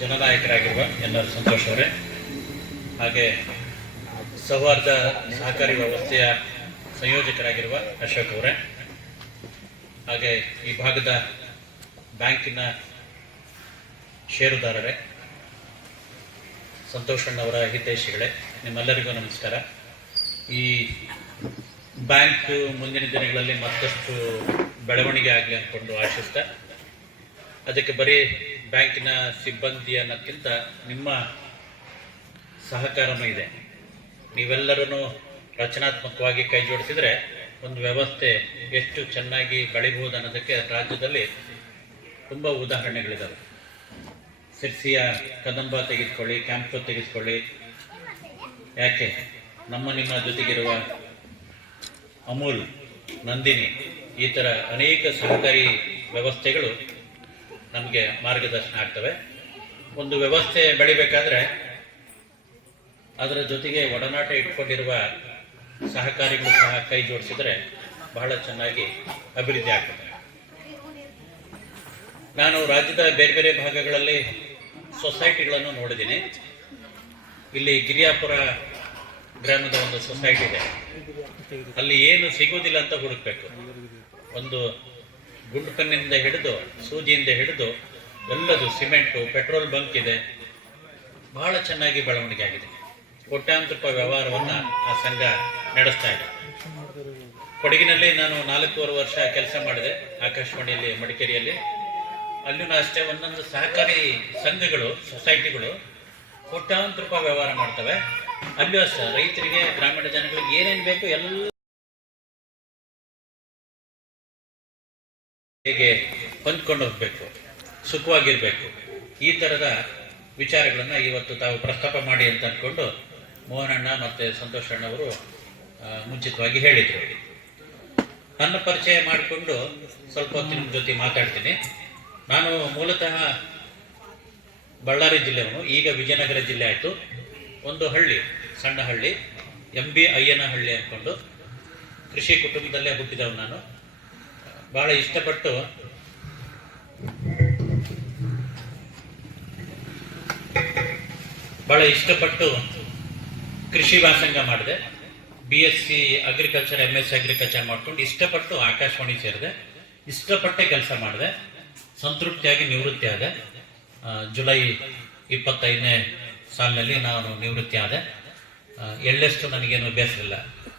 ಜನನಾಯಕರಾಗಿರುವ ಎಲ್ಲರೂ ಸಂತೋಷ ಅವರೇ, ಹಾಗೆ ಸೌಹಾರ್ದ ಸಹಕಾರಿ ವ್ಯವಸ್ಥೆಯ ಸಂಯೋಜಕರಾಗಿರುವ ಅಶೋಕ್ ಅವರೇ, ಹಾಗೆ ಈ ಭಾಗದ ಬ್ಯಾಂಕಿನ ಷೇರುದಾರರೇ ಸಂತೋಷಣ್ಣವರ ಹಿತೈಷಿಗಳೇ ನಿಮ್ಮೆಲ್ಲರಿಗೂ ನಮಸ್ಕಾರ. ಈ ಬ್ಯಾಂಕ್ ಮುಂದಿನ ದಿನಗಳಲ್ಲಿ ಮತ್ತಷ್ಟು ಬೆಳವಣಿಗೆ ಆಗಲಿ ಅಂದ್ಕೊಂಡು ಆಶಿಸ್ತಾ, ಅದಕ್ಕೆ ಬರೀ ಬ್ಯಾಂಕಿನ ಸಿಬ್ಬಂದಿ ಅನ್ನೋಕ್ಕಿಂತ ನಿಮ್ಮ ಸಹಕಾರನೂ ಇದೆ. ನೀವೆಲ್ಲರೂ ರಚನಾತ್ಮಕವಾಗಿ ಕೈ ಜೋಡಿಸಿದರೆ ಒಂದು ವ್ಯವಸ್ಥೆ ಎಷ್ಟು ಚೆನ್ನಾಗಿ ಬೆಳಿಬಹುದು ಅನ್ನೋದಕ್ಕೆ ರಾಜ್ಯದಲ್ಲಿ ತುಂಬ ಉದಾಹರಣೆಗಳಿದ್ದಾವೆ ಸಿರ್ಸಿಯ ಕದಂಬ ತೆಗೆದುಕೊಳ್ಳಿ ಕ್ಯಾಂಪು ತೆಗೆದುಕೊಳ್ಳಿ ಯಾಕೆ? ನಮ್ಮ ನಿಮ್ಮ ಜೊತೆಗಿರುವ ಅಮೂಲ್, ನಂದಿನಿ, ಈ ಥರ ಅನೇಕ ಸಹಕಾರಿ ವ್ಯವಸ್ಥೆಗಳು ನಮಗೆ ಮಾರ್ಗದರ್ಶನ ಆಗ್ತವೆ. ಒಂದು ವ್ಯವಸ್ಥೆ ಬೆಳಿಬೇಕಾದ್ರೆ ಅದರ ಜೊತೆಗೆ ಒಡನಾಟ ಇಟ್ಕೊಂಡಿರುವ ಸಹಕಾರಿಗಳು ಸಹ ಕೈ ಜೋಡಿಸಿದರೆ ಬಹಳ ಚೆನ್ನಾಗಿ ಅಭಿವೃದ್ಧಿ ಆಗ್ತದೆ. ನಾನು ರಾಜ್ಯದ ಬೇರೆ ಬೇರೆ ಭಾಗಗಳಲ್ಲಿ ಸೊಸೈಟಿಗಳನ್ನು ನೋಡಿದ್ದೀನಿ. ಇಲ್ಲಿ ಗಿರಿಯಾಪುರ ಗ್ರಾಮದ ಒಂದು ಸೊಸೈಟಿ ಇದೆ. ಅಲ್ಲಿ ಏನು ಸಿಗೋದಿಲ್ಲ ಅಂತ ಹುಡುಕ್ಬೇಕು. ಒಂದು ಗುಂಡು ಪೆನ್ನಿಂದ ಹಿಡಿದು, ಸೂಜಿಯಿಂದ ಹಿಡಿದು, ಎಲ್ಲದು ಸಿಮೆಂಟು, ಪೆಟ್ರೋಲ್ ಬಂಕ್ ಇದೆ. ಬಹಳ ಚೆನ್ನಾಗಿ ಬೆಳವಣಿಗೆ ಆಗಿದೆ. ಕೋಟ್ಯಾಂತರ ರೂಪಾಯಿ ವ್ಯವಹಾರವನ್ನು ಆ ಸಂಘ ನಡೆಸ್ತಾ ಇದೆ. ಕೊಡಗಿನಲ್ಲಿ ನಾನು ನಾಲ್ಕೂವರೆ ವರ್ಷ ಕೆಲಸ ಮಾಡಿದೆ, ಆಕಾಶವಾಣಿಯಲ್ಲಿ, ಮಡಿಕೇರಿಯಲ್ಲಿ. ಅಲ್ಲೂ ಅಷ್ಟೇ ಒಂದೊಂದು ಸಹಕಾರಿ ಸಂಘಗಳು ಸೊಸೈಟಿಗಳು ಕೋಟ್ಯಾಂತರ ರೂಪಾಯಿ ವ್ಯವಹಾರ ಮಾಡ್ತವೆ. ಅಲ್ಲೂ ರೈತರಿಗೆ, ಗ್ರಾಮೀಣ ಜನಗಳಿಗೆ ಏನೇನು ಬೇಕು ಎಲ್ಲ ಹೇಗೆ ಹೊಂದ್ಕೊಂಡು ಹೋಗ್ಬೇಕು, ಸುಖವಾಗಿರ್ಬೇಕು. ಈ ಥರದ ವಿಚಾರಗಳನ್ನು ಇವತ್ತು ತಾವು ಪ್ರಸ್ತಾಪ ಮಾಡಿ ಅಂತ ಅಂದ್ಕೊಂಡು ಮೋಹನಣ್ಣ ಮತ್ತೆ ಸಂತೋಷ್ ಅಣ್ಣ ಅವರು ಮುಂಚಿತವಾಗಿ ಹೇಳಿದರು. ನನ್ನ ಪರಿಚಯ ಮಾಡಿಕೊಂಡು ಸ್ವಲ್ಪ ಹೊತ್ತಿನ ಜೊತೆ ಮಾತಾಡ್ತೀನಿ. ನಾನು ಮೂಲತಃ ಬಳ್ಳಾರಿ ಜಿಲ್ಲೆಯವನು, ಈಗ ವಿಜಯನಗರ ಜಿಲ್ಲೆ ಆಯಿತು. ಒಂದು ಹಳ್ಳಿ, ಸಣ್ಣ ಹಳ್ಳಿ, ಎಂ ಬಿ ಅಯ್ಯನಹಳ್ಳಿ ಅಂದ್ಕೊಂಡು ಕೃಷಿ ಕುಟುಂಬದಲ್ಲೇ ಹುಟ್ಟಿದವನು ನಾನು. ಬಹಳ ಇಷ್ಟಪಟ್ಟು ಬಹಳ ಇಷ್ಟಪಟ್ಟು ಕೃಷಿ ವ್ಯಾಸಂಗ ಮಾಡಿದೆ. B S C agriculture M S agriculture ಮಾಡ್ಕೊಂಡು ಇಷ್ಟಪಟ್ಟು ಆಕಾಶವಾಣಿ ಸೇರಿದೆ. ಇಷ್ಟಪಟ್ಟೆ ಕೆಲಸ ಮಾಡಿದೆ. ಸಂತೃಪ್ತಿಯಾಗಿ ನಿವೃತ್ತಿ ಆದೆ ಜುಲೈ ಇಪ್ಪತ್ತೈದನೇ ಸಾಲಿನಲ್ಲಿ ನಾನು ನಿವೃತ್ತಿ ಆದೆ ಎಳ್ಳೆಷ್ಟು ನನಗೇನು ಬೇಸರಿಲ್ಲ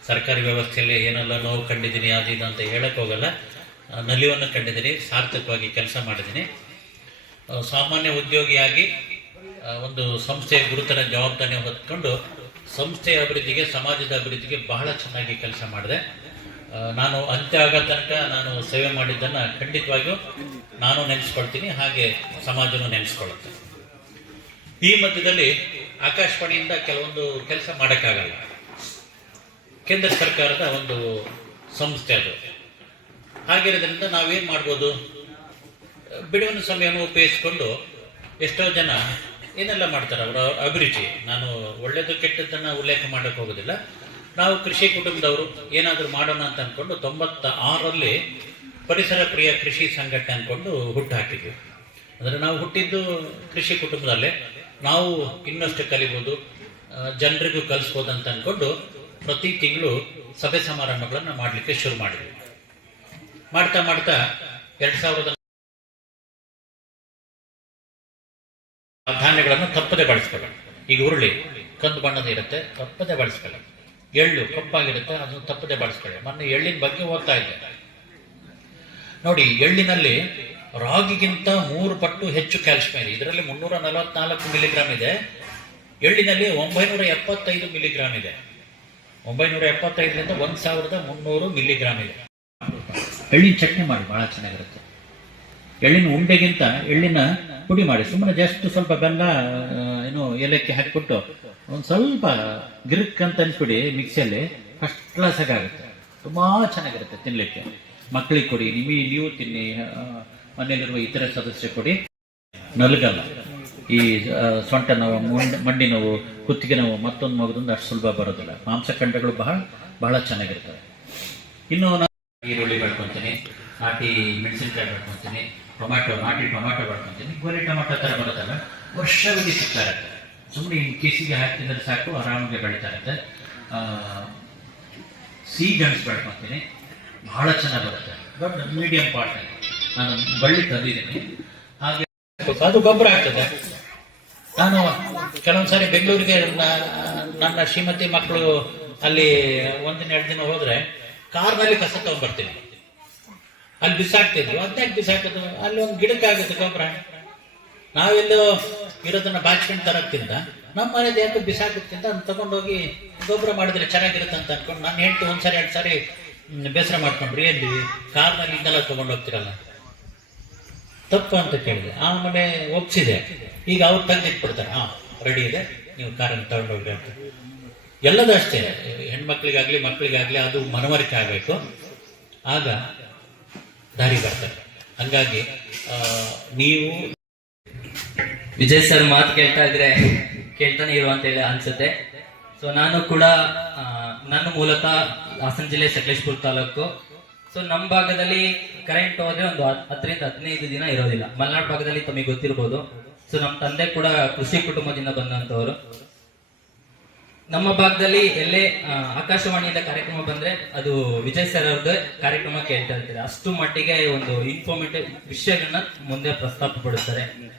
ಸರ್ಕಾರಿ ವ್ಯವಸ್ಥೆಯಲ್ಲಿ ಏನೆಲ್ಲ ನೋವು ಕಂಡಿದ್ದೀನಿ, ಅದು ಇದು ಅಂತ ಹೇಳಕ್ ಹೋಗಲ್ಲ. ನಲಿವನ್ನು ಕಂಡಿದ್ದೀನಿ, ಸಾರ್ಥಕವಾಗಿ ಕೆಲಸ ಮಾಡಿದ್ದೀನಿ. ಸಾಮಾನ್ಯ ಉದ್ಯೋಗಿಯಾಗಿ ಒಂದು ಸಂಸ್ಥೆಯ ಗುರುತರ ಜವಾಬ್ದಾರಿ ಹೊತ್ಕೊಂಡು ಸಂಸ್ಥೆಯ ಅಭಿವೃದ್ಧಿಗೆ, ಸಮಾಜದ ಅಭಿವೃದ್ಧಿಗೆ ಬಹಳ ಚೆನ್ನಾಗಿ ಕೆಲಸ ಮಾಡಿದೆ. ನಾನು ಅಂತ್ಯ ಆಗೋ ತನಕ ನಾನು ಸೇವೆ ಮಾಡಿದ್ದನ್ನು ಖಂಡಿತವಾಗಿಯೂ ನಾನು ನೆನೆಸ್ಕೊಳ್ತೀನಿ, ಹಾಗೆ ಸಮಾಜನೂ ನೆನೆಸ್ಕೊಳ್ಳುತ್ತೆ. ಈ ಮಧ್ಯದಲ್ಲಿ ಆಕಾಶವಾಣಿಯಿಂದ ಕೆಲವೊಂದು ಕೆಲಸ ಮಾಡೋಕ್ಕಾಗಲ್ಲ. ಕೇಂದ್ರ ಸರ್ಕಾರದ ಒಂದು ಸಂಸ್ಥೆ ಅದು. ಹಾಗಿರೋದ್ರಿಂದ ನಾವೇನು ಮಾಡ್ಬೋದು? ಬಿಡುವಿನ ಸಮಯವನ್ನು ಉಪಯೋಗಿಸ್ಕೊಂಡು ಎಷ್ಟೋ ಜನ ಏನೆಲ್ಲ ಮಾಡ್ತಾರೆ, ಅವರ ಅಭಿರುಚಿ. ನಾನು ಒಳ್ಳೆಯದು ಕೆಟ್ಟದ್ದನ್ನು ಉಲ್ಲೇಖ ಮಾಡೋಕ್ಕೆ ಹೋಗೋದಿಲ್ಲ. ನಾವು ಕೃಷಿ ಕುಟುಂಬದವರು ಏನಾದರೂ ಮಾಡೋಣ ಅಂತ ಅಂದ್ಕೊಂಡು ತೊಂಬತ್ತ ಆರರಲ್ಲಿ ಪರಿಸರ ಪ್ರಿಯ ಕೃಷಿ ಸಂಘಟನೆ ಅಂದ್ಕೊಂಡು ಹುಟ್ಟು ಹಾಕಿದ್ವಿ. ಅಂದರೆ ನಾವು ಹುಟ್ಟಿದ್ದು ಕೃಷಿ ಕುಟುಂಬದಲ್ಲೇ. ನಾವು ಇನ್ನಷ್ಟು ಕಲಿಬೋದು ಜನರಿಗೂ ಕಲಿಸ್ಬೋದು ಅಂತ ಅಂದ್ಕೊಂಡು ಪ್ರತಿ ತಿಂಗಳು ಸಭೆ ಸಮಾರಂಭಗಳನ್ನು ಮಾಡಲಿಕ್ಕೆ ಶುರು ಮಾಡಿದ್ವಿ. ಮಾಡ್ತಾ ಮಾಡ್ತಾ ಎರಡು ಸಾವಿರದ ಧಾನ್ಯಗಳನ್ನು ತಪ್ಪದೆ ಬಳಸ್ಕೊಳ್ಳಿ ಈಗ ಉರುಳಿ ಕಂದು ಬಣ್ಣದ ಇರುತ್ತೆ, ತಪ್ಪದೆ ಬಳಸ್ಕೊಳ್ಳಿ ಎಳ್ಳು ಕಪ್ಪಾಗಿರುತ್ತೆ, ಅದನ್ನು ತಪ್ಪದೆ ಬಳಸ್ಕೊಳ್ಳಿ ಮೊನ್ನೆ ಎಳ್ಳಿನ ಬಗ್ಗೆ ಓದ್ತಾ ಇದ್ದೆ. ನೋಡಿ, ಎಳ್ಳಿನಲ್ಲಿ ರಾಗಿಗಿಂತ ಮೂರು ಪಟ್ಟು ಹೆಚ್ಚು ಕ್ಯಾಲ್ಸಿಯಂ ಇದೆ. ಇದರಲ್ಲಿ ಮುನ್ನೂರ ನಲವತ್ನಾಲ್ಕು ಮಿಲಿಗ್ರಾಮ್ ಇದೆ. ಎಳ್ಳಿನಲ್ಲಿ ಒಂಬೈನೂರ ಎಪ್ಪತ್ತೈದು ಮಿಲಿಗ್ರಾಮ್ ಇದೆ. ಒಂಬೈನೂರ ಎಪ್ಪತ್ತೈದರಿಂದ ಒಂದು ಸಾವಿರದ ಮುನ್ನೂರು ಮಿಲಿಗ್ರಾಮ್ ಇದೆ. ಎಳ್ಳಿನ ಚಟ್ನಿ ಮಾಡಿ, ಬಹಳ ಚೆನ್ನಾಗಿರುತ್ತೆ. ಎಳ್ಳಿನ ಉಂಡೆಗಿಂತ ಎಳ್ಳಿನ ಪುಡಿ ಮಾಡಿ, ಸುಮ್ಮನೆ ಜಸ್ಟ್ ಸ್ವಲ್ಪ ಬೆಲ್ಲ ಏನು ಏಲಕ್ಕಿ ಹಾಕಿಬಿಟ್ಟು ಒಂದು ಸ್ವಲ್ಪ ಗಿರುಕ್ ಅಂತ ಅನ್ಸ್ಬಿಡಿ, ಮಿಕ್ಸಿಯಲ್ಲಿ ಫಸ್ಟ್ ಕ್ಲಾಸ್ ಆಗುತ್ತೆ. ತುಂಬಾ ಚೆನ್ನಾಗಿರುತ್ತೆ ತಿನ್ಲಿಕ್ಕೆ. ಮಕ್ಕಳಿಗೆ ಕೊಡಿ ನಿಮಗೆ ನೀವು ತಿನ್ನಿ ಮನೆಯಲ್ಲಿರುವ ಇತರ ಸದಸ್ಯರು ಕೊಡಿ. ನಲ್ಗಲ್ಲ. ಈ ಸೊಂಟ ನೋವು, ಮುಂಡ್- ನೋವು, ಕುತ್ತಿಗೆ ನೋವು, ಮತ್ತೊಂದು ಮಗದೊಂದು ಅಷ್ಟು ಸುಲಭ ಬರೋದಿಲ್ಲ. ಮಾಂಸಖಂಡಗಳು ಬಹಳ ಬಹಳ ಚೆನ್ನಾಗಿರ್ತವೆ. ಇನ್ನು ನಾನು ಈರುಳ್ಳಿ ಬೆಳ್ಕೊತೀನಿ ನಾಟಿ ಮೆಣಸಿನ್ಕಾಯಿ ಬೆಳ್ಕೊತೀನಿ ಟೊಮ್ಯಾಟೊ ನಾಟಿ ಟೊಮ್ಯಾಟೊ ಬೆಳ್ಕೊತೀನಿ ಗೋಲಿ ಟೊಮ್ಯಾಟೊ ಥರ ಬರುತ್ತಲ್ಲ, ವರ್ಷವಾಗಿ ಸಿಗ್ತಾ ಇರುತ್ತೆ. ಸುಮ್ಮನೆ ಇನ್ನು ಕಿಸಿಗೆ ಹಾಕಿದ್ರೆ ಸಾಕು, ಆರಾಮಾಗಿ ಬೆಳೀತಾ ಇರುತ್ತೆ. ಸಿಹಿ ಗೆಣಸು ಬೆಳ್ಕೊತೀನಿ ಬಹಳ ಚೆನ್ನಾಗಿ ಬರುತ್ತೆ. ದೊಡ್ಡ ಮೀಡಿಯಂ ಪಾಟ್ ನಾನು ಬಳ್ಳಿ ತಂದಿದ್ದೀನಿ. ಹಾಗೆ ಅದು ಗೊಬ್ಬರ ಆಗ್ತದೆ. ನಾನು ಕೆಲವೊಂದು ಸಾರಿ ಬೆಂಗಳೂರಿಗೆ ನನ್ನ ಶ್ರೀಮತಿ ಮಕ್ಕಳು ಅಲ್ಲಿ ಒಂದಿನ ಎರಡು ದಿನ ಹೋದ್ರೆ ಕಾರ್ನಲ್ಲಿ ಕಸ ತಗೊಂಡ್ಬರ್ತೀನಿ. ಅಲ್ಲಿ ಬಿಸಾಕ್ತಿದ್ರು. ಅದಕ್ಕೆ ಬಿಸಾಕೋದು? ಅಲ್ಲಿ ಒಂದು ಗಿಡಕ್ಕಾಗುತ್ತೆ ಗೊಬ್ಬರ. ನಾವೆಲ್ಲೋ ಇರೋದನ್ನ ಬಾಚ್ಕೊಂಡು ತರಕ್ಕಿಂತ ನಮ್ಮ ಮನೇದು ಯಾಕೆ ಬಿಸಾಕುತ್ತಿಂತ ಅದನ್ನ ತಗೊಂಡೋಗಿ ಗೊಬ್ಬರ ಮಾಡಿದ್ರೆ ಚೆನ್ನಾಗಿರುತ್ತೆ ಅಂತ ಅನ್ಕೊಂಡು ನಾನು ಹೆಂಟು ಒಂದ್ಸರಿ ಎರಡು ಸಾರಿ ಬೇಸರ ಮಾಡ್ಕೊಂಡ್ರಿ ಎಲ್ಲಿ ಕಾರ್ನಲ್ಲಿ ಇದೆಲ್ಲ ತಗೊಂಡು ಹೋಗ್ತಿರಲ್ಲ? ತಪ್ಪು ಅಂತ ಕೇಳಿದೆ. ಆಮೇಲೆ ಒಪ್ಸಿದೆ. ಈಗ ಅವ್ರು ತಂದಿಟ್ಬಿಡ್ತಾರೆ ಹಾ ರೆಡಿ ಇದೆ. ನೀವು ಕಾರನ್ನು ತಗೊಂಡೋಗ್ರಿ ಅಂತ. ಎಲ್ಲದೂ ಅಷ್ಟೇ. ಹೆಣ್ಮಕ್ಳಿಗಾಗ್ಲಿ ಮಕ್ಕಳಿಗಾಗ್ಲಿ ಅದು ಮನವರಿಕೆ ಆಗಬೇಕು. ಆಗ ದಾರಿ ಬರ್ತಾರೆ. ಹಂಗಾಗಿ ನೀವು ವಿಜಯ್ ಸರ್ ಮಾತು ಕೇಳ್ತಾ ಇದ್ರೆ ಕೇಳ್ತಾನೆ ಇರುವಂತ ಹೇಳಿ ಅನ್ಸುತ್ತೆ. ಸೊ ನಾನು ಕೂಡ ನನ್ನ ಮೂಲತಃ ಹಾಸನ ಜಿಲ್ಲೆ ಸಕಲೇಶ್ಪುರ ತಾಲೂಕು. ಸೊ ನಮ್ಮ ಭಾಗದಲ್ಲಿ ಕರೆಂಟ್ ಹೋದ್ರೆ ಒಂದು ಹತ್- ಹತ್ತರಿಂದ ಹದಿನೈದು ದಿನ ಇರೋದಿಲ್ಲ. ಮಲೆನಾಡು ಭಾಗದಲ್ಲಿ ತಮಗೆ ಗೊತ್ತಿರ್ಬೋದು. ಸೊ ನಮ್ಮ ತಂದೆ ಕೂಡ ಕೃಷಿ ಕುಟುಂಬದಿಂದ ಬಂದಂತವರು ನಮ್ಮ ಭಾಗದಲ್ಲಿ ಎಲ್ಲೇ ಆಕಾಶವಾಣಿಯಿಂದ ಕಾರ್ಯಕ್ರಮ ಬಂದ್ರೆ ಅದು ವಿಜಯ್ ಸರ್ ಅವ್ರದ್ದು ಕಾರ್ಯಕ್ರಮ ಕೇಳ್ತಾ ಇರ್ತಾರೆ. ಅಷ್ಟು ಮಟ್ಟಿಗೆ ಒಂದು ಇನ್ಫಾರ್ಮೇಟಿವ್ ವಿಷಯಗಳನ್ನ ಮುಂದೆ ಪ್ರಸ್ತಾಪ ಪಡಿಸ್ತಾರೆ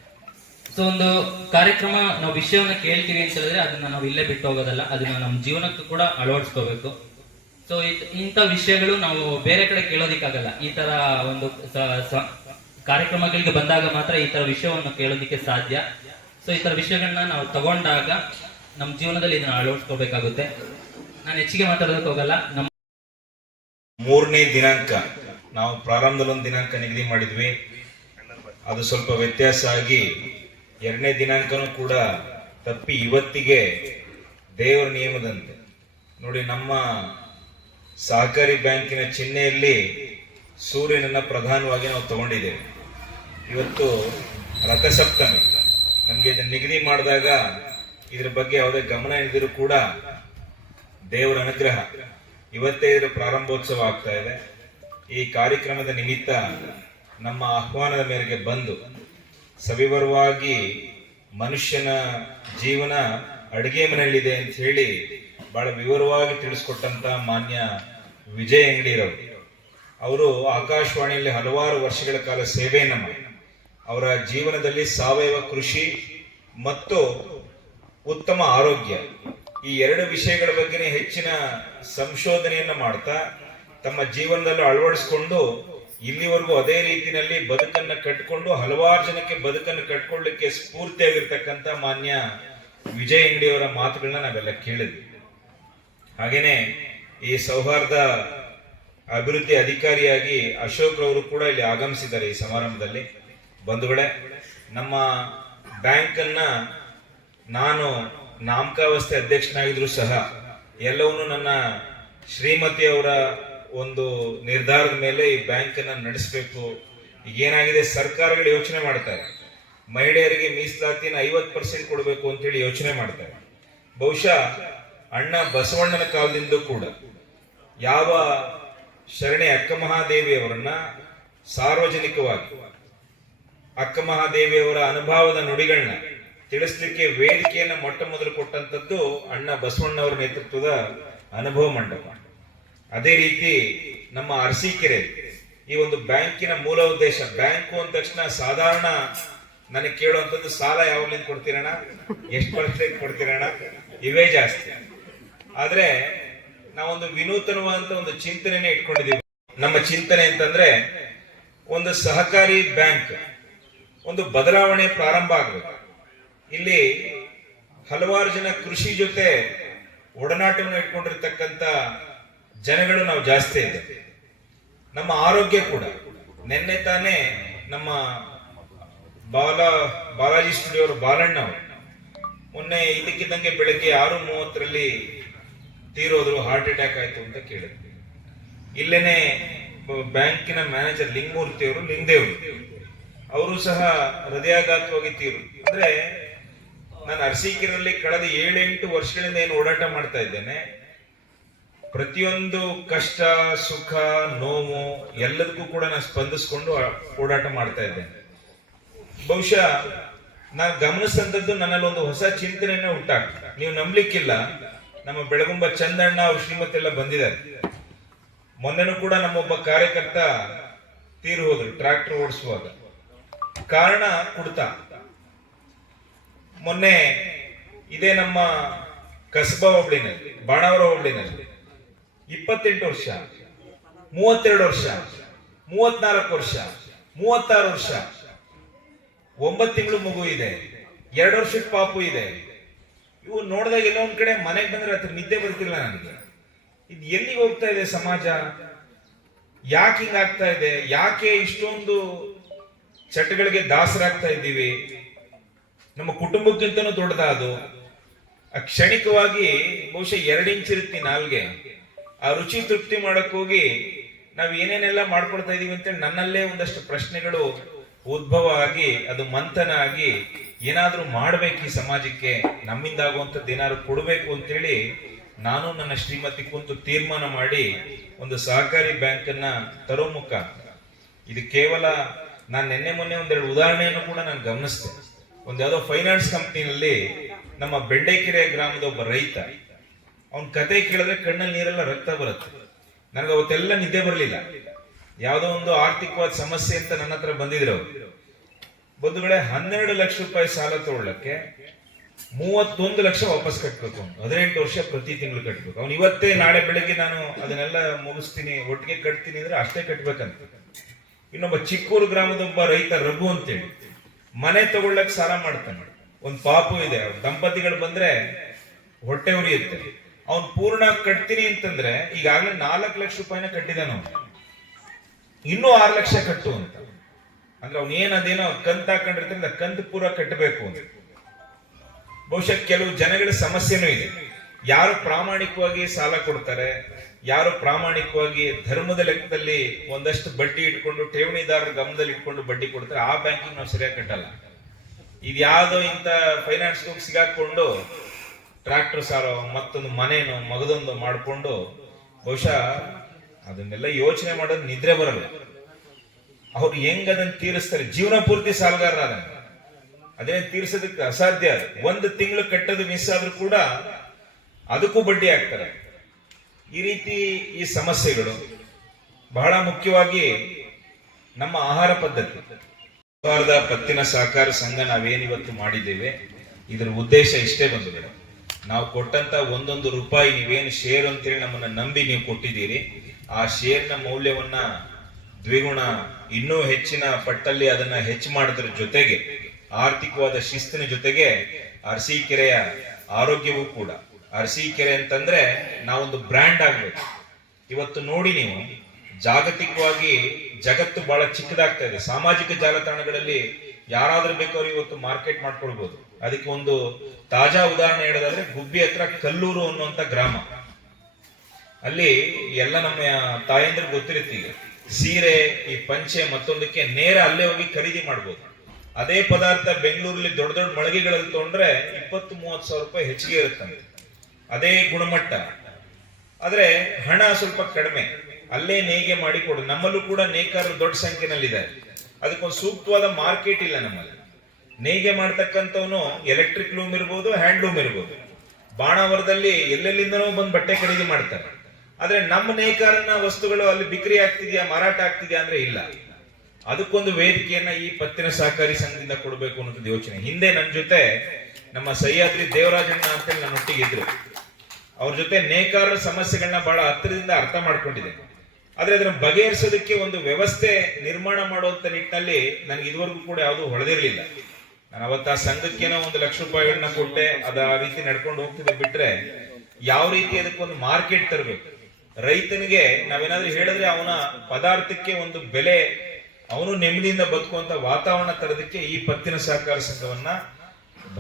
ಸೊ ಒಂದು ಕಾರ್ಯಕ್ರಮ ನಾವು ವಿಷಯವನ್ನ ಕೇಳ್ತೀವಿ ಅಂತ ಹೇಳಿದ್ರೆ ಅದನ್ನ ನಾವು ಇಲ್ಲೇ ಬಿಟ್ಟು ಹೋಗೋದಲ್ಲ. ಅದನ್ನ ನಮ್ಮ ಜೀವನಕ್ಕೂ ಕೂಡ ಅಳವಡಿಸ್ಕೋಬೇಕು. ಸೊ ಇಂಥ ವಿಷಯಗಳು ನಾವು ಬೇರೆ ಕಡೆ ಕೇಳೋದಿಕ್ಕಾಗಲ್ಲ. ಈ ತರ ಒಂದು ಕಾರ್ಯಕ್ರಮಗಳಿಗೆ ಬಂದಾಗ ಮಾತ್ರ ಈ ತರ ವಿಷಯವನ್ನು ಕೇಳೋದಿಕ್ಕೆ ಸಾಧ್ಯ. ಸೊ ಈ ತರ ವಿಷಯಗಳನ್ನ ನಾವು ತಗೊಂಡಾಗ ನಮ್ಮ ಜೀವನದಲ್ಲಿ ಇದನ್ನ ಅಳವಡಿಸ್ಕೋಬೇಕಾಗುತ್ತೆ ನಾನು ಹೆಚ್ಚಿಗೆ ಮಾತಾಡೋದಕ್ಕೆ ಹೋಗಲ್ಲ. ನಮ್ಮ ಮೂರನೇ ದಿನಾಂಕ. ನಾವು ಪ್ರಾರಂಭದಲ್ಲಿ ಒಂದು ದಿನಾಂಕ ನಿಗದಿ ಮಾಡಿದ್ವಿ. ಅದು ಸ್ವಲ್ಪ ವ್ಯತ್ಯಾಸ ಆಗಿ ಎರಡನೇ ದಿನಾಂಕನೂ ಕೂಡ ತಪ್ಪಿ ಇವತ್ತಿಗೆ ದೇವರ ನಿಯಮದಂತೆ. ನೋಡಿ, ನಮ್ಮ ಸಹಕಾರಿ ಬ್ಯಾಂಕಿನ ಚಿಹ್ನೆಯಲ್ಲಿ ಸೂರ್ಯನನ್ನು ಪ್ರಧಾನವಾಗಿ ನಾವು ತಗೊಂಡಿದ್ದೇವೆ. ಇವತ್ತು ರಥಸಪ್ತಮಿ. ನಮಗೆ ಇದನ್ನು ನಿಗದಿ ಮಾಡಿದಾಗ ಇದ್ರ ಬಗ್ಗೆ ಯಾವುದೇ ಗಮನ ಇದ್ದರೂ ಕೂಡ ದೇವರ ಅನುಗ್ರಹ ಇವತ್ತೇ ಇದರ ಪ್ರಾರಂಭೋತ್ಸವ ಆಗ್ತಾ ಇದೆ. ಈ ಕಾರ್ಯಕ್ರಮದ ನಿಮಿತ್ತ ನಮ್ಮ ಆಹ್ವಾನದ ಮೇರೆಗೆ ಬಂದು ಸವಿವರವಾಗಿ ಮನುಷ್ಯನ ಜೀವನ ಅಡುಗೆ ಮನೆಯಲ್ಲಿದೆ ಅಂತ ಹೇಳಿ ಬಹಳ ವಿವರವಾಗಿ ತಿಳಿಸ್ಕೊಟ್ಟಂತ ಮಾನ್ಯ ವಿಜಯ್ ಅಂಗಡಿರವರು. ಅವರು ಆಕಾಶವಾಣಿಯಲ್ಲಿ ಹಲವಾರು ವರ್ಷಗಳ ಕಾಲ ಸೇವೆಯನ್ನು ಮಾಡಿ ಅವರ ಜೀವನದಲ್ಲಿ ಸಾವಯವ ಕೃಷಿ ಮತ್ತು ಉತ್ತಮ ಆರೋಗ್ಯ ಈ ಎರಡು ವಿಷಯಗಳ ಬಗ್ಗೆನೇ ಹೆಚ್ಚಿನ ಸಂಶೋಧನೆಯನ್ನು ಮಾಡ್ತಾ ತಮ್ಮ ಜೀವನದಲ್ಲಿ ಅಳವಡಿಸಿಕೊಂಡು ಇಲ್ಲಿವರೆಗೂ ಅದೇ ರೀತಿಯಲ್ಲಿ ಬದುಕನ್ನ ಕಟ್ಕೊಂಡು ಹಲವಾರು ಜನಕ್ಕೆ ಬದುಕನ್ನು ಕಟ್ಕೊಳ್ಳಿಕ್ಕೆ ಸ್ಫೂರ್ತಿಯಾಗಿರ್ತಕ್ಕಂಥ ಮಾನ್ಯ ವಿಜಯ್ ಅಂಗಡಿಯವರ ಮಾತುಗಳನ್ನ ನಾವೆಲ್ಲ ಕೇಳಿದ್ವಿ. ಹಾಗೇನೆ ಈ ಸೌಹಾರ್ದ ಅಭಿವೃದ್ಧಿ ಅಧಿಕಾರಿಯಾಗಿ ಅಶೋಕ್ ರವರು ಕೂಡ ಇಲ್ಲಿ ಆಗಮಿಸಿದ್ದಾರೆ ಈ ಸಮಾರಂಭದಲ್ಲಿ. ಬಂಧುಗಳೇ, ನಮ್ಮ ಬ್ಯಾಂಕ್ ಅನ್ನ ನಾನು ನಾಮಕಾವಸ್ಥೆ ಅಧ್ಯಕ್ಷನಾಗಿದ್ರು ಸಹ ಎಲ್ಲವನ್ನೂ ನನ್ನ ಶ್ರೀಮತಿ ಅವರ ಒಂದು ನಿರ್ಧಾರದ ಮೇಲೆ ಈ ಬ್ಯಾಂಕನ್ನು ನಡೆಸಬೇಕು. ಏನಾಗಿದೆ ಸರ್ಕಾರಗಳು ಯೋಚನೆ ಮಾಡ್ತಾರೆ. ಮಹಿಳೆಯರಿಗೆ ಮೀಸಲಾತಿನ ಐವತ್ತು ಪರ್ಸೆಂಟ್ ಕೊಡಬೇಕು ಅಂತೇಳಿ ಯೋಚನೆ ಮಾಡ್ತಾರೆ. ಬಹುಶಃ ಅಣ್ಣ ಬಸವಣ್ಣನ ಕಾಲದಿಂದ ಕೂಡ ಯಾವ ಶರಣೆ ಅಕ್ಕ ಮಹಾದೇವಿಯವರನ್ನ ಸಾರ್ವಜನಿಕವಾಗಿ ಅಕ್ಕ ಮಹಾದೇವಿಯವರ ಅನುಭವದ ನುಡಿಗಳನ್ನ ತಿಳಿಸ್ಲಿಕ್ಕೆ ವೇದಿಕೆಯನ್ನ ಮೊಟ್ಟ ಮೊದಲು ಕೊಟ್ಟಂತದ್ದು ಅಣ್ಣ ಬಸವಣ್ಣವರ ನೇತೃತ್ವದ ಅನುಭವ ಮಂಡಪ. ಅದೇ ರೀತಿ ನಮ್ಮ ಅರಸೀಕೆರೆ ಈ ಒಂದು ಬ್ಯಾಂಕಿನ ಮೂಲ ಉದ್ದೇಶ, ಬ್ಯಾಂಕು ಅಂದ ತಕ್ಷಣ ಸಾಧಾರಣ ನನಗೆ ಕೇಳುವಂಥದ್ದು ಸಾಲ ಯಾವಾಗಲಿಂದ ಕೊಡ್ತೀರಣ್ಣ? ಎಷ್ಟು ಪರ್ಸೆಂಟ್ ಕೊಡ್ತೀರಣ್ಣ? ಇವೇ ಜಾಸ್ತಿ. ಆದ್ರೆ ನಾವೊಂದು ವಿನೂತನವಾದಂತ ಒಂದು ಚಿಂತನೆನೇ ಇಟ್ಕೊಂಡಿದ್ದೀವಿ. ನಮ್ಮ ಚಿಂತನೆ ಅಂತಂದ್ರೆ ಒಂದು ಸಹಕಾರಿ ಬ್ಯಾಂಕ್, ಒಂದು ಬದಲಾವಣೆ ಪ್ರಾರಂಭ ಆಗಬೇಕು. ಇಲ್ಲಿ ಹಲವಾರು ಜನ ಕೃಷಿ ಜೊತೆ ಒಡನಾಟವನ್ನು ಇಟ್ಕೊಂಡಿರ್ತಕ್ಕಂಥ ಜನಗಳು ನಾವು ಜಾಸ್ತಿ ಇದೆ. ನಮ್ಮ ಆರೋಗ್ಯ ಕೂಡ. ನಿನ್ನೆ ತಾನೇ ನಮ್ಮ ಬಾಲ, ಬಾಲಾಜಿ ಸ್ಟುಡಿಯೋ ಬಾಲಣ್ಣ ಮೊನ್ನೆ ಇದಕ್ಕಿದ್ದಂಗೆ ಬೆಳಗ್ಗೆ ಆರು ಮೂವತ್ತರಲ್ಲಿ ತೀರೋದ್ರು ಹಾರ್ಟ್ ಅಟ್ಯಾಕ್ ಆಯ್ತು ಅಂತ ಕೇಳಿದ್ವಿ. ಇಲ್ಲೇನೆ ಬ್ಯಾಂಕಿನ ಮ್ಯಾನೇಜರ್ ಲಿಂಗಮೂರ್ತಿ ಅವರು ಲಿಂಗದೇವ್ ಅವರು ಸಹ ಹೃದಯಾಘಾತವಾಗಿ ತೀರು. ಅಂದ್ರೆ, ನಾನು ಅರಸೀಕೆರೆಯಲ್ಲಿ ಕಳೆದ ಏಳೆಂಟು ವರ್ಷಗಳಿಂದ ಏನು ಓಡಾಟ ಮಾಡ್ತಾ ಇದ್ದೇನೆ. ಪ್ರತಿಯೊಂದು ಕಷ್ಟ, ಸುಖ, ನೋವು ಎಲ್ಲದಕ್ಕೂ ಕೂಡ ನಾನು ಸ್ಪಂದಿಸ್ಕೊಂಡು ಓಡಾಟ ಮಾಡ್ತಾ ಇದ್ದೇನೆ. ಬಹುಶಃ, ನಾನು ಗಮನಿಸಿದಂಥದ್ದು ನನ್ನಲ್ಲಿ ಒಂದು ಹೊಸ ಚಿಂತನೆಯನ್ನ ಉಂಟಾಗ್ತದೆ ನೀವು ನಂಬ್ಲಿಕ್ಕಿಲ್ಲ. ನಮ್ಮ ಬೆಳಗುಂಬ ಚಂದಣ್ಣ ಅವ್ರ ಶ್ರೀಮತಿ ಬಂದಿದ್ದಾರೆ. ಮೊನ್ನೆನೂ ಕೂಡ ನಮ್ಮೊಬ್ಬ ಕಾರ್ಯಕರ್ತ ತೀರು ಹೋದ್ರು ಟ್ರಾಕ್ಟರ್ ಓಡಿಸುವಾಗ. ಕಾರಣ ಕುಡ್ತ. ಮೊನ್ನೆ ಇದೇ ನಮ್ಮ ಕಸಬಾ ಹೋಬಳಿನಲ್ಲಿ, ಬಾಣಾವರ ಹೋಬಳಿನಲ್ಲಿ. ಇಪ್ಪತ್ತೆಂಟು ವರ್ಷ, ಮೂವತ್ತೆರಡು ವರ್ಷ, ಮೂವತ್ನಾಲ್ಕು ವರ್ಷ, ಮೂವತ್ತಾರು ವರ್ಷ. ಒಂಬತ್ತು ತಿಂಗಳು ಮಗು ಇದೆ, ಎರಡು ವರ್ಷದ ಪಾಪು ಇದೆ. ಇವು ನೋಡಿದಾಗ ಎಲ್ಲೋ ಒಂದ್ ಕಡೆ ಮನೆಗೆ ಬಂದ್ರೆ ಅದ್ರ ನಿದ್ದೆ ಬರ್ತಿಲ್ಲ ನನಗೆ. ಇದು ಎಲ್ಲಿಗೆ ಹೋಗ್ತಾ ಇದೆ ಸಮಾಜ? ಯಾಕೆ ಹಿಂಗಾಗ್ತಾ ಇದೆ? ಯಾಕೆ ಇಷ್ಟೊಂದು ಚಟಗಳಿಗೆ ದಾಸರಾಗ್ತಾ ಇದ್ದೀವಿ? ನಮ್ಮ ಕುಟುಂಬಕ್ಕಿಂತನೂ ದೊಡ್ಡದ ಅದು? ಕ್ಷಣಿಕವಾಗಿ ಬಹುಶಃ ಎರಡು ಇಂಚ್ ಇರುತ್ತೆ ನಾಲ್ಗೆ. ಆ ರುಚಿ ತೃಪ್ತಿ ಮಾಡಕ್ ಹೋಗಿ ನಾವ್ ಏನೇನೆಲ್ಲ ಮಾಡ್ಕೊಳ್ತಾ ಇದೀವಿ ಅಂತೇಳಿ ನನ್ನಲ್ಲೇ ಒಂದಷ್ಟು ಪ್ರಶ್ನೆಗಳು ಉದ್ಭವ ಆಗಿ ಅದು ಮಂಥನ ಆಗಿ ಏನಾದ್ರೂ ಮಾಡಬೇಕು ಈ ಸಮಾಜಕ್ಕೆ, ನಮ್ಮಿಂದ ಆಗುವಂಥದ್ದು ಏನಾದ್ರು ಕೊಡಬೇಕು ಅಂತೇಳಿ ನಾನು ನನ್ನ ಶ್ರೀಮತಿ ಕುಂತು ತೀರ್ಮಾನ ಮಾಡಿ ಒಂದು ಸಹಕಾರಿ ಬ್ಯಾಂಕನ್ನು ತರೋ ಮುಖ. ಇದು ಕೇವಲ ನಾನು ನಿನ್ನೆ ಮೊನ್ನೆ ಒಂದೆರಡು ಉದಾಹರಣೆಯನ್ನು ಕೂಡ ನಾನು ಗಮನಿಸಿದೆ. ಒಂದು ಯಾವುದೋ ಫೈನಾನ್ಸ್ ಕಂಪ್ನಿನಲ್ಲಿ ನಮ್ಮ ಬೆಂಡೆಕೆರೆ ಗ್ರಾಮದ ಒಬ್ಬ ರೈತ. ಅವನ ಕತೆ ಕೇಳಿದ್ರೆ ಕಣ್ಣಲ್ಲಿ ನೀರೆಲ್ಲ ರಕ್ತ ಬರುತ್ತೆ. ನನಗೆ ಅವತ್ತೆಲ್ಲ ನಿದ್ದೆ ಬರಲಿಲ್ಲ. ಯಾವುದೋ ಒಂದು ಆರ್ಥಿಕವಾದ ಸಮಸ್ಯೆ ಅಂತ ನನ್ನ ಹತ್ರ ಬಂದಿದ್ರು ಅವರು. ಬಂಧುಗಳೇ ಹನ್ನೆರಡು ಲಕ್ಷ ರೂಪಾಯಿ ಸಾಲ ತಗೊಳ್ಳಕ್ಕೆ ಮೂವತ್ತೊಂದು ಲಕ್ಷ ವಾಪಸ್ ಕಟ್ಬೇಕು ಅವನು. ಹದಿನೆಂಟು ವರ್ಷ ಪ್ರತಿ ತಿಂಗಳು ಕಟ್ಬೇಕು. ಅವ್ನು ಇವತ್ತೇ ನಾಳೆ ಬೆಳಗ್ಗೆ ನಾನು ಅದನ್ನೆಲ್ಲ ಮುಗಿಸ್ತೀನಿ, ಒಟ್ಟಿಗೆ ಕಟ್ತೀನಿ ಅಂದ್ರೆ ಅಷ್ಟೇ ಕಟ್ಬೇಕಂತ. ಇನ್ನೊಬ್ಬ ಚಿಕ್ಕೂರು ಗ್ರಾಮದ ಒಬ್ಬ ರೈತ ರಘು ಅಂತೇಳಿ, ಮನೆ ತಗೊಳ್ಳಕ್ ಸಾಲ ಮಾಡ್ತಾನೆ. ಒಂದು ಪಾಪು ಇದೆ ದಂಪತಿಗಳು ಬಂದ್ರೆ ಹೊಟ್ಟೆ ಉರಿಯುತ್ತೆ. ಅವ್ನ್ ಪೂರ್ಣ ಕಟ್ತೀನಿ ಅಂತಂದ್ರೆ ಈಗಾಗಲೇ ನಾಲ್ಕು ಲಕ್ಷ ರೂಪಾಯಿನ ಕಟ್ಟಿದಾನ ಇನ್ನೂ ಆರು ಲಕ್ಷ ಕಟ್ಟು ಅಂತ. ಅಂದ್ರೆ ಅವ್ನು ಏನ್ ಅದೇನೋ ಕಂತ ಹಾಕೊಂಡಿರ್ತಾನೆ ಕಂತು ಪೂರ ಕಟ್ಟಬೇಕು ಅಂತ. ಬಹುಶಃ ಕೆಲವು ಜನಗಳ ಸಮಸ್ಯೆನೂ ಇದೆ. ಯಾರು ಪ್ರಾಮಾಣಿಕವಾಗಿ ಸಾಲ ಕೊಡ್ತಾರೆ, ಯಾರು ಪ್ರಾಮಾಣಿಕವಾಗಿ ಧರ್ಮದ ಲೆಕ್ಕದಲ್ಲಿ ಒಂದಷ್ಟು ಬಡ್ಡಿ ಇಟ್ಕೊಂಡು, ಠೇವಣಿದಾರರ ಗಮನದಲ್ಲಿ ಇಟ್ಕೊಂಡು ಬಡ್ಡಿ ಕೊಡ್ತಾರೆ, ಆ ಬ್ಯಾಂಕಿಂಗ್ ನಾವು ಸರಿಯಾಗಿ ಕಟ್ಟಲ್ಲ. ಇದು ಯಾವ್ದೋ ಇಂಥ ಫೈನಾನ್ಸ್ ಸಿಗಾಕೊಂಡು ಟ್ರ್ಯಾಕ್ಟರ್ ಸಾಲ ಮತ್ತೊಂದು ಮನೇನು, ಮಗದೊಂದು ಮಾಡಿಕೊಂಡು, ಬಹುಶಃ ಅದನ್ನೆಲ್ಲ ಯೋಚನೆ ಮಾಡೋದು ನಿದ್ರೆ ಬರಲ್ಲ. ಅವ್ರು ಹೆಂಗ್ ಅದನ್ನ ತೀರಿಸ್ತಾರೆ? ಜೀವನ ಪೂರ್ತಿ ಸಾಲಗಾರರಾದ ಅದೇನ್ ತೀರ್ಸೋದಕ್ಕೆ ಅಸಾಧ್ಯ. ಒಂದು ತಿಂಗಳು ಕಟ್ಟೋದು ಮಿಸ್ ಆದ್ರೂ ಕೂಡ ಅದಕ್ಕೂ ಬಡ್ಡಿ ಹಾಕ್ತಾರೆ. ಈ ರೀತಿ ಈ ಸಮಸ್ಯೆಗಳು ಬಹಳ ಮುಖ್ಯವಾಗಿ ನಮ್ಮ ಆಹಾರ ಪದ್ಧತಿ. ಭಾರತ ಪತ್ತಿನ ಸಹಕಾರ ಸಂಘ ನಾವೇನಿವತ್ತು ಮಾಡಿದ್ದೇವೆ, ಇದರ ಉದ್ದೇಶ ಇಷ್ಟೇ ಬಂದಿದೆ ನಾವು ಕೊಟ್ಟಂತ ಒಂದೊಂದು ರೂಪಾಯಿ ನೀವೇನು ಶೇರ್ ಅಂತೇಳಿ ನಮ್ಮನ್ನ ನಂಬಿ ನೀವು ಕೊಟ್ಟಿದ್ದೀರಿ. ಆ ಶೇರ್ನ ಮೌಲ್ಯವನ್ನ ದ್ವಿಗುಣ ಇನ್ನೂ ಹೆಚ್ಚಿನ ಪಟ್ಟಲ್ಲಿ ಅದನ್ನ ಹೆಚ್ಚು ಮಾಡೋದ್ರ ಜೊತೆಗೆ, ಆರ್ಥಿಕವಾದ ಶಿಸ್ತಿನ ಜೊತೆಗೆ ಅರಸೀಕೆರೆಯ ಆರೋಗ್ಯವೂ ಕೂಡ. ಅರಸೀಕೆರೆ ಅಂತಂದ್ರೆ ನಾವೊಂದು ಬ್ರ್ಯಾಂಡ್ ಆಗ್ಬೇಕು. ಇವತ್ತು ನೋಡಿ ನೀವು, ಜಾಗತಿಕವಾಗಿ ಜಗತ್ತು ಬಹಳ ಚಿಕ್ಕದಾಗ್ತಾ ಇದೆ. ಸಾಮಾಜಿಕ ಜಾಲತಾಣಗಳಲ್ಲಿ ಯಾರಾದ್ರೂ ಬೇಕವ್ರು ಇವತ್ತು ಮಾರ್ಕೆಟ್ ಮಾಡ್ಕೊಳ್ಬಹುದು ಅದಕ್ಕೆ ಒಂದು ತಾಜಾ ಉದಾಹರಣೆ ಹೇಳೋದಾದ್ರೆ ಗುಬ್ಬಿ ಹತ್ರ ಕಲ್ಲೂರು ಅನ್ನುವಂತ ಗ್ರಾಮ. ಅಲ್ಲಿ ಎಲ್ಲ ನಮ್ಮ ತಾಯಂದ್ರಿಗೆ ಗೊತ್ತಿರುತ್ತೆ ಈಗ. ಸೀರೆ, ಈ ಪಂಚೆ ಮತ್ತೊಂದಕ್ಕೆ ನೇರ ಅಲ್ಲೇ ಹೋಗಿ ಖರೀದಿ ಮಾಡ್ಬೋದು. ಅದೇ ಪದಾರ್ಥ ಬೆಂಗಳೂರಲ್ಲಿ ದೊಡ್ಡ ದೊಡ್ಡ ಮಳಿಗೆಗಳಲ್ಲಿ ತೊಗೊಂಡ್ರೆ ಇಪ್ಪತ್ತು, ಮೂವತ್ತು ಸಾವಿರ ರೂಪಾಯಿ ಹೆಚ್ಚಿಗೆ ಇರುತ್ತೆ ಅದೇ ಗುಣಮಟ್ಟ. ಆದರೆ ಹಣ ಸ್ವಲ್ಪ ಕಡಿಮೆ. ಅಲ್ಲೇ ನೇಯ್ಗೆ ಮಾಡಿ ಕೊಡು. ನಮ್ಮಲ್ಲೂ ಕೂಡ ನೇಕಾರರು ದೊಡ್ಡ ಸಂಖ್ಯೆನಲ್ಲಿದ್ದಾರೆ. ಅದಕ್ಕೊಂದು ಸೂಕ್ತವಾದ ಮಾರ್ಕೆಟ್ ಇಲ್ಲ ನಮ್ಮಲ್ಲಿ. ನೇಯ್ಗೆ ಮಾಡ್ತಕ್ಕಂಥವನು ಎಲೆಕ್ಟ್ರಿಕ್ ಲೂಮ್ ಇರ್ಬೋದು ಹ್ಯಾಂಡ್ ಲೂಮ್ ಇರ್ಬೋದು. ಬಾಣಾವರದಲ್ಲಿ ಎಲ್ಲೆಲ್ಲಿಂದನೂ ಬಂದು ಬಟ್ಟೆ ಖರೀದಿ ಮಾಡ್ತಾರೆ. ಆದ್ರೆ ನಮ್ಮ ನೇಕಾರನ ವಸ್ತುಗಳು ಅಲ್ಲಿ ಬಿಕ್ರಿ ಆಗ್ತಿದ್ಯಾ, ಮಾರಾಟ ಆಗ್ತಿದ್ಯಾ ಅಂದ್ರೆ ಇಲ್ಲ. ಅದಕ್ಕೊಂದು ವೇದಿಕೆಯನ್ನ ಈ ಪತ್ತಿನ ಸಹಕಾರಿ ಸಂಘದಿಂದ ಕೊಡಬೇಕು ಅನ್ನೋದು ಯೋಚನೆ. ಹಿಂದೆ ನನ್ನ ಜೊತೆ ನಮ್ಮ ಸಹ್ಯಾದ್ರಿ ದೇವರಾಜಣ್ಣ ಅಂತೇಳಿ ನನ್ನ ಒಟ್ಟಿಗಿದ್ರು ಅವ್ರ ಜೊತೆ ನೇಕಾರರ ಸಮಸ್ಯೆಗಳನ್ನ ಬಹಳ ಹತ್ತಿರದಿಂದ ಅರ್ಥ ಮಾಡ್ಕೊಂಡಿದೆ ಆದ್ರೆ ಅದನ್ನ ಬಗೆಹರಿಸೋದಕ್ಕೆ ಒಂದು ವ್ಯವಸ್ಥೆ ನಿರ್ಮಾಣ ಮಾಡುವಂತ ನಿಟ್ಟಿನಲ್ಲಿ ನನಗೆ ಇದುವರೆಗೂ ಕೂಡ ಯಾವುದು ಹೊಳೆದಿರಲಿಲ್ಲ. ನಾನು ಅವತ್ತ ಆ ಸಂಘಕ್ಕೇನೋ ಒಂದು ಲಕ್ಷ ರೂಪಾಯಿಗಳನ್ನ ಕೊಟ್ಟೆ, ಅದ ಆ ರೀತಿ ನಡ್ಕೊಂಡು ಹೋಗ್ತಿದೆ ಬಿಟ್ರೆ ಯಾವ ರೀತಿ ಅದಕ್ಕೊಂದು ಮಾರ್ಕೆಟ್ ತರಬೇಕು? ರೈತನಿಗೆ ನಾವೇನಾದ್ರೂ ಹೇಳಿದ್ರೆ ಅವನ ಪದಾರ್ಥಕ್ಕೆ ಒಂದು ಬೆಲೆ, ಅವನು ನೆಮ್ಮದಿಯಿಂದ ಬದುಕುವಂತ ವಾತಾವರಣ ತರೋದಕ್ಕೆ ಈ ಪತ್ತಿನ ಸಹಕಾರ ಸಂಘವನ್ನ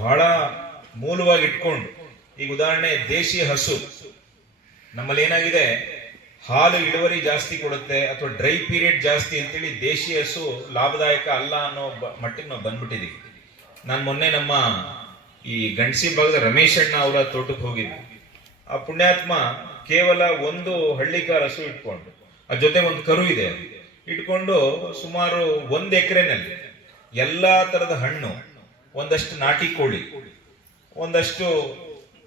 ಬಹಳ ಮೂಲವಾಗಿ ಇಟ್ಕೊಂಡು, ಈಗ ಉದಾಹರಣೆ ದೇಶಿ ಹಸು. ನಮ್ಮಲ್ಲಿ ಏನಾಗಿದೆ? ಹಾಲು ಇಳುವರಿ ಜಾಸ್ತಿ ಕೊಡುತ್ತೆ ಅಥವಾ ಡ್ರೈ ಪೀರಿಯಡ್ ಜಾಸ್ತಿ ಅಂತೇಳಿ ದೇಶಿ ಹಸು ಲಾಭದಾಯಕ ಅಲ್ಲ ಅನ್ನೋ ಮಟ್ಟಿಗೆ ನಾವು ಬಂದ್ಬಿಟ್ಟಿದೀವಿ. ನಾನು ಮೊನ್ನೆ ನಮ್ಮ ಈ ಗಂಡಸಿ ಭಾಗದ ರಮೇಶ್ ಅಣ್ಣ ಅವರ ತೋಟಕ್ಕೆ ಹೋಗಿದ್ದೆ ಆ ಪುಣ್ಯಾತ್ಮ ಕೇವಲ ಒಂದು ಹಳ್ಳಿಕಾರ ಹಸು ಇಟ್ಕೊಂಡು ಅದ್ರ ಜೊತೆ ಒಂದು ಕರು ಇದೆ ಇಟ್ಕೊಂಡು ಸುಮಾರು ಒಂದು ಎಕರೆನಲ್ಲಿ ಎಲ್ಲಾ ತರದ ಹಣ್ಣು, ಒಂದಷ್ಟು ನಾಟಿ ಕೋಳಿ, ಒಂದಷ್ಟು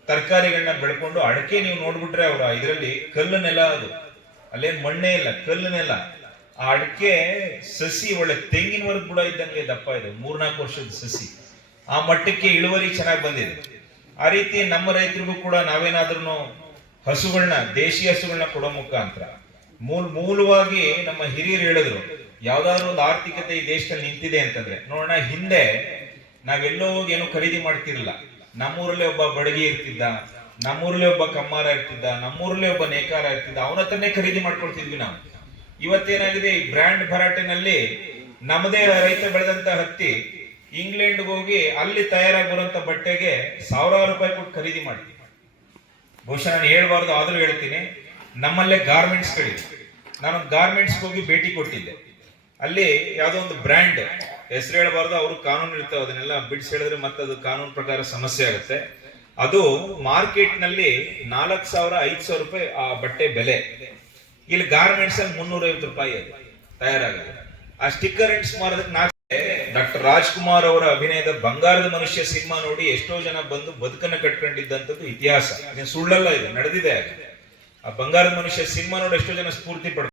ತರಕಾರಿಗಳನ್ನ ಬೆಳ್ಕೊಂಡು ಅಡಕೆ ನೀವು ನೋಡ್ಬಿಟ್ರೆ ಅವರ ಇದರಲ್ಲಿ ಕಲ್ಲು ನೆಲ ಅದು. ಅಲ್ಲೇನ್ ಮಣ್ಣೇ ಇಲ್ಲ ಕಲ್ಲು ನೆಲ ಆ ಅಡಕೆ ಸಸಿ, ಒಳ್ಳೆ ತೆಂಗಿನವರೆಗೆ ಬುಡ ಇದ್ದಂಗೆ ದಪ್ಪ ಇದೆ, ಮೂರ್ನಾಲ್ಕು ವರ್ಷದ ಸಸಿ. ಆ ಮಟ್ಟಕ್ಕೆ ಇಳುವರಿ ಚೆನ್ನಾಗಿ ಬಂದಿದೆ. ಆ ರೀತಿ ನಮ್ಮ ರೈತರಿಗೂ ಕೂಡ ನಾವೇನಾದ್ರೂ ಹಸುಗಳನ್ನ ದೇಶಿ ಹಸುಗಳನ್ನ ಕೊಡೋ ಮುಖಾಂತರ. ಮೂಲ, ಮೂಲವಾಗಿ ನಮ್ಮ ಹಿರಿಯರು ಹೇಳಿದ್ರು, ಯಾವ್ದಾದ್ರು ಒಂದು ಆರ್ಥಿಕತೆ ಈ ದೇಶದಲ್ಲಿ ನಿಂತಿದೆ ಅಂತಂದ್ರೆ, ನೋಡೋಣ, ಹಿಂದೆ ನಾವೆಲ್ಲೋ ಹೋಗಿ ಏನು ಖರೀದಿ ಮಾಡ್ತಿರಲಿಲ್ಲ ನಮ್ಮೂರಲ್ಲೇ ಒಬ್ಬ ಬಡಗಿ ಇರ್ತಿದ್ದ, ನಮ್ಮೂರಲ್ಲೇ ಒಬ್ಬ ಕಮ್ಮಾರ ಇರ್ತಿದ್ದ, ನಮ್ಮೂರಲ್ಲೇ ಒಬ್ಬ ನೇಕಾರ ಇರ್ತಿದ್ದ, ಅವನ ಹತ್ರನೇ ಖರೀದಿ ಮಾಡ್ಕೊಳ್ತಿದ್ವಿ ನಾವು. ಇವತ್ತೇನಾಗಿದೆ, ಈ ಬ್ರ್ಯಾಂಡ್ ಭರಾಟೆನಲ್ಲಿ ನಮ್ಮದೇ ರೈತ ಬೆಳೆದಂತ ಹತ್ತಿ ಇಂಗ್ಲೆಂಡ್ಗೆ ಹೋಗಿ ಅಲ್ಲಿ ತಯಾರಾಗಿ ಬರುವಂತ ಬಟ್ಟೆಗೆ ಸಾವಿರಾರು ರೂಪಾಯಿ ಕೊಟ್ಟು ಖರೀದಿ ಮಾಡ್ತೀವಿ ಬಹುಶಃ ನಾನು ಹೇಳ್ಬಾರ್ದು, ಆದ್ರೂ ಹೇಳ್ತೀನಿ. ನಮ್ಮಲ್ಲೇ ಗಾರ್ಮೆಂಟ್ಸ್ ಗಳಿವೆ. ನಾನು ಗಾರ್ಮೆಂಟ್ಸ್ ಹೋಗಿ ಭೇಟಿ ಕೊಟ್ಟಿದ್ದೆ. ಅಲ್ಲಿ ಯಾವುದೋ ಒಂದು ಬ್ರ್ಯಾಂಡ್ ಹೆಸರು ಹೇಳಬಾರ್ದು, ಅವರು ಕಾನೂನು ಇರ್ತಾವೆ, ಅದನ್ನೆಲ್ಲ ಬಿಡ್ಸ್ ಹೇಳಿದ್ರೆ ಮತ್ತೆ ಅದು ಕಾನೂನು ಪ್ರಕಾರ ಸಮಸ್ಯೆ ಆಗುತ್ತೆ. ಅದು ಮಾರ್ಕೆಟ್ನಲ್ಲಿ ನಾಲ್ಕು ಸಾವಿರ, ಐದು ಸಾವಿರ ರೂಪಾಯಿ ಆ ಬಟ್ಟೆ ಬೆಲೆ. ಇಲ್ಲಿ ಗಾರ್ಮೆಂಟ್ಸ್ ಅಲ್ಲಿ ಮುನ್ನೂರ ಐವತ್ತು ರೂಪಾಯಿ ಅದು ಆ ಸ್ಟಿಕ್ಕರ್ ಎಂಟ್ಸ್ ಮಾರೋದಕ್ಕೆ ನಾಲ್ಕು ಡಾಕ್ಟರ್ ರಾಜ್ಕುಮಾರ್ ಅವರ ಅಭಿನಯದ ಬಂಗಾರದ ಮನುಷ್ಯ ಸಿನಿಮಾ ನೋಡಿ ಎಷ್ಟೋ ಜನ ಬಂದು ಬದುಕನ್ನ ಕಟ್ಕೊಂಡಿದ್ದಂಥದ್ದು ಇತಿಹಾಸ ಸುಳ್ಳಲ್ಲ ಇದು, ನಡೆದಿದೆ. ಆ ಬಂಗಾರದ ಮನುಷ್ಯ ಸಿನಿಮಾ ನೋಡಿ ಎಷ್ಟೋ ಜನ ಸ್ಫೂರ್ತಿ ಪಡ್ತಾರೆ